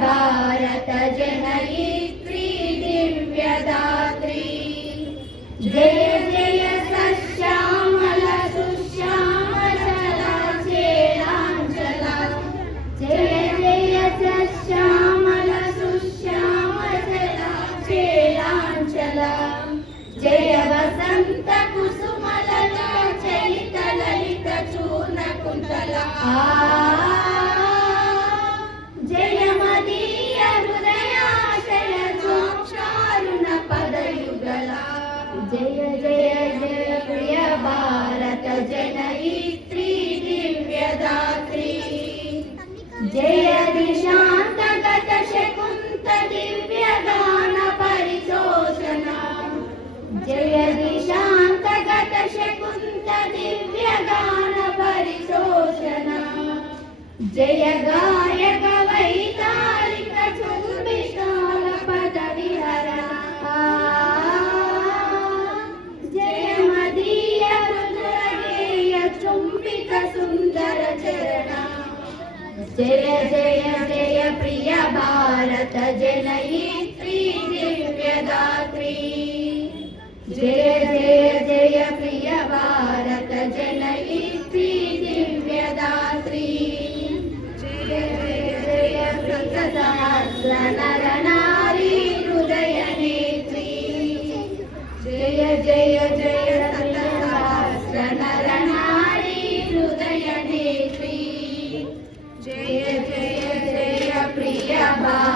भारत जनयित्री दिव्यदात्री। जय जय सश्यामल सुश्यामचला चेलांचला। जय जय सश्यामल सुश्यामचला चेलांचला। जय वसंत कुसुमलता चलित ललित चूर्ण कुंतला। जय मदीय हृदयाशय जोक्षारुण पदयुगला। जय जय जय प्रिय भारत जनयित्री दिव्यदात्री। जय दिशान्तगत शकुन्त दिव्यगान परितोषणा। जय दिशान्तगत शकुन्त दिव्यगान परितोषणा। जय गायक वैतालिक चुम्बिकाल पदविहरणा। जय मदीय मधुरगेय चुम्बिक सुन्दर चरणा। जय जय जय प्रिय भारत जनयित्री दिव्यदात्री। जय जय जय प्रिय भारत जनयित्री दिव्यदात्री। जय जय जय प्रिय सहस्र नर नारी हृदय नेत्री। जय जय जय सहस्र नर नारी हृदय नेत्री। जय जय जय प्रिय भारत